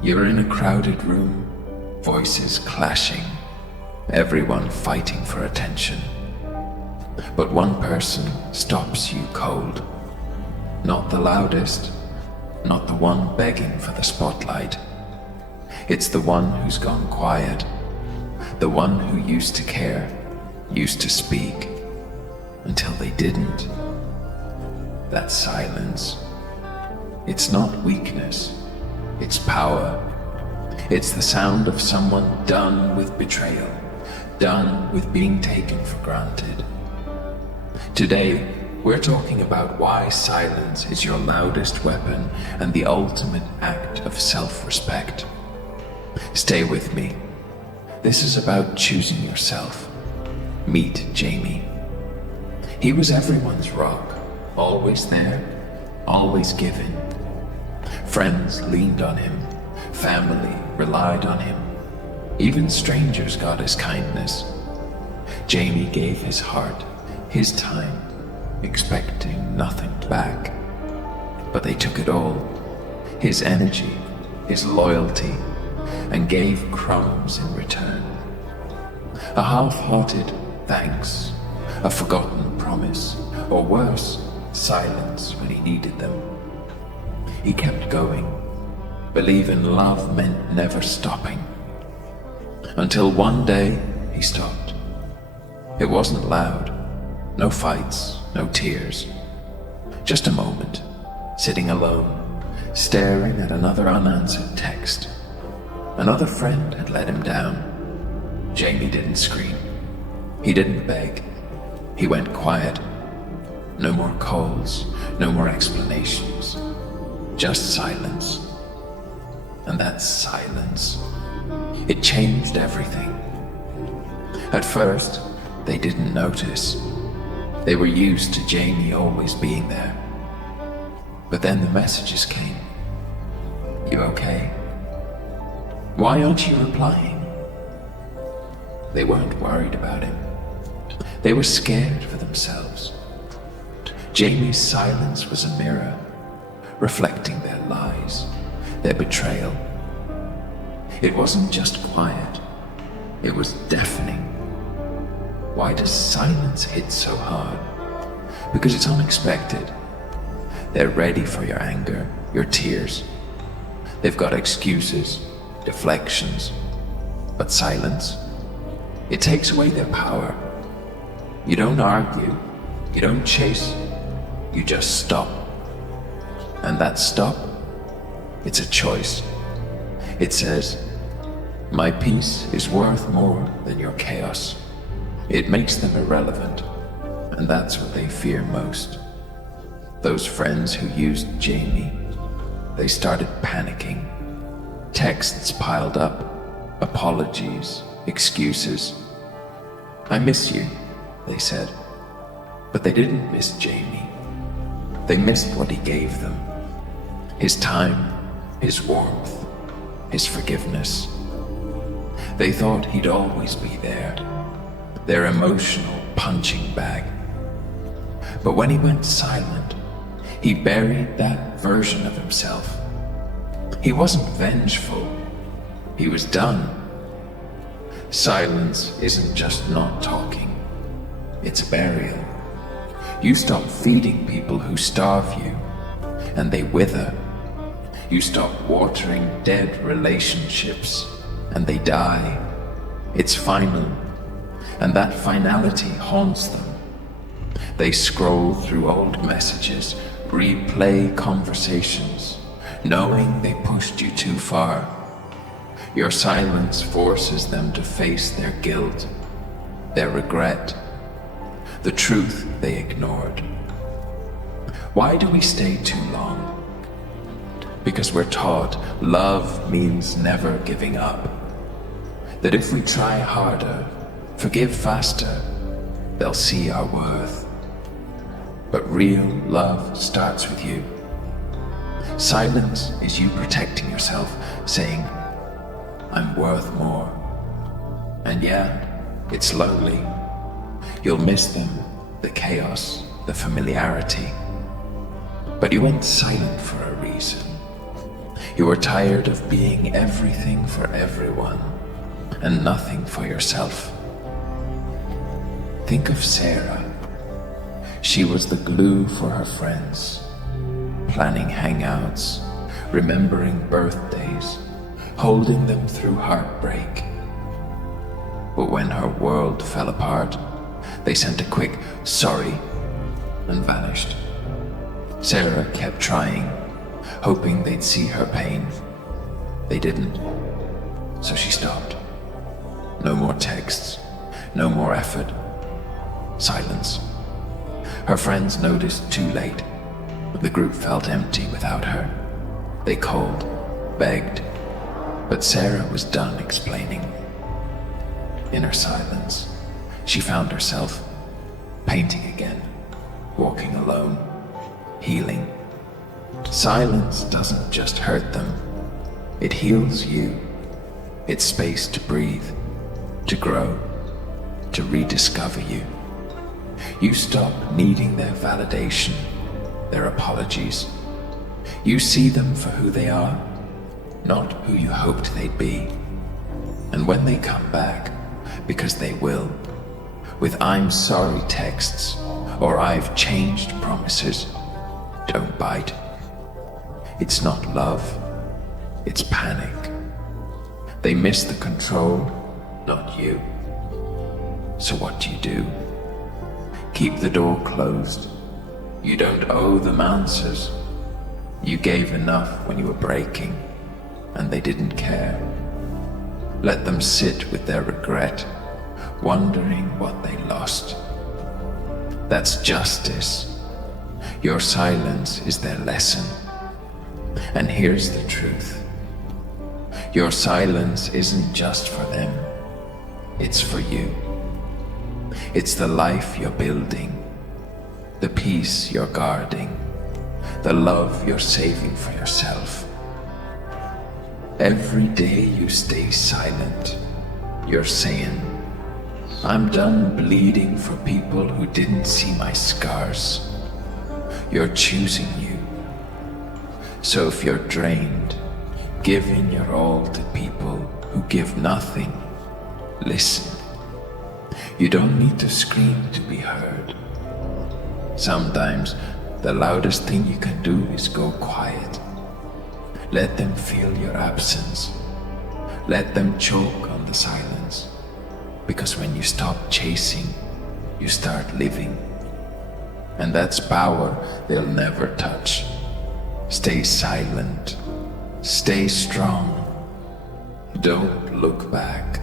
You're in a crowded room, voices clashing, everyone fighting for attention. But one person stops you cold. Not the loudest, not the one begging for the spotlight. It's the one who's gone quiet, the one who used to care, used to speak, until they didn't. That silence. It's not weakness, it's power. It's the sound of someone done with betrayal, done with being taken for granted. Today, we're talking about why silence is your loudest weapon and the ultimate act of self-respect. Stay with me. This is about choosing yourself. Meet Jamie. He was everyone's rock, always there, always giving. Friends leaned on him, family relied on him. Even strangers got his kindness. Jamie gave his heart, his time, expecting nothing back. But they took it all, his energy, his loyalty, and gave crumbs in return. A half-hearted thanks, a forgotten promise, or worse, silence when he needed them. He kept going, believing love meant never stopping. Until one day, he stopped. It wasn't loud, no fights, no tears. Just a moment, sitting alone, staring at another unanswered text. Another friend had let him down. Jamie didn't scream. He didn't beg. He went quiet. No more calls, no more explanations. Just silence. And that silence, it changed everything. At first, they didn't notice. They were used to Jamie always being there. But then the messages came. You okay? Why aren't you replying? They weren't worried about him. They were scared for themselves. Jamie's silence was a mirror, reflecting their lies, their betrayal. It wasn't just quiet, it was deafening. Why does silence hit so hard? Because it's unexpected. They're ready for your anger, your tears. They've got excuses, deflections. But silence, it takes away their power. You don't argue, you don't chase, you just stop. And that stop, it's a choice. It says, my peace is worth more than your chaos. It makes them irrelevant, and that's what they fear most. Those friends who used Jamie, they started panicking. Texts piled up, apologies, excuses. I miss you, they said. But they didn't miss Jamie. They missed what he gave them. His time, his warmth, his forgiveness. They thought he'd always be there, their emotional punching bag. But when he went silent, he buried that version of himself. He wasn't vengeful, he was done. Silence isn't just not talking, it's burial. You stop feeding people who starve you, and they wither. You stop watering dead relationships, and they die. It's final, and that finality haunts them. They scroll through old messages, replay conversations, knowing they pushed you too far. Your silence forces them to face their guilt, their regret, the truth they ignored. Why do we stay too long? Because we're taught love means never giving up. That if we try harder, forgive faster, they'll see our worth. But real love starts with you. Silence is you protecting yourself, saying, I'm worth more. And yeah, it's lonely. You'll miss them, the chaos, the familiarity. But you went silent for a reason. You are tired of being everything for everyone and nothing for yourself. Think of Sarah. She was the glue for her friends, planning hangouts, remembering birthdays, holding them through heartbreak. But when her world fell apart, they sent a quick sorry and vanished. Sarah kept trying, hoping they'd see her pain. They didn't, so she stopped. No more texts, no more effort. Silence. Her friends noticed too late. The group felt empty without her. They called, begged, but Sarah was done explaining. In her silence, she found herself painting again, walking alone, healing. Silence doesn't just hurt them, it heals you. It's space to breathe, to grow, to rediscover you. You stop needing their validation, their apologies. You see them for who they are, not who you hoped they'd be. And when they come back, because they will, with "I'm sorry" texts or "I've changed" promises, don't bite. It's not love, it's panic. They miss the control, not you. So what do? Keep the door closed. You don't owe them answers. You gave enough when you were breaking, and they didn't care. Let them sit with their regret, wondering what they lost. That's justice. Your silence is their lesson. And here's the truth. Your silence isn't just for them. It's for you. It's the life you're building, the peace you're guarding, the love you're saving for yourself. Every day you stay silent, you're saying, "I'm done bleeding for people who didn't see my scars." You're choosing you. So if you're drained, giving your all to people who give nothing, listen. You don't need to scream to be heard. Sometimes the loudest thing you can do is go quiet. Let them feel your absence. Let them choke on the silence. Because when you stop chasing, you start living. And that's power they'll never touch. Stay silent. Stay strong. Don't look back.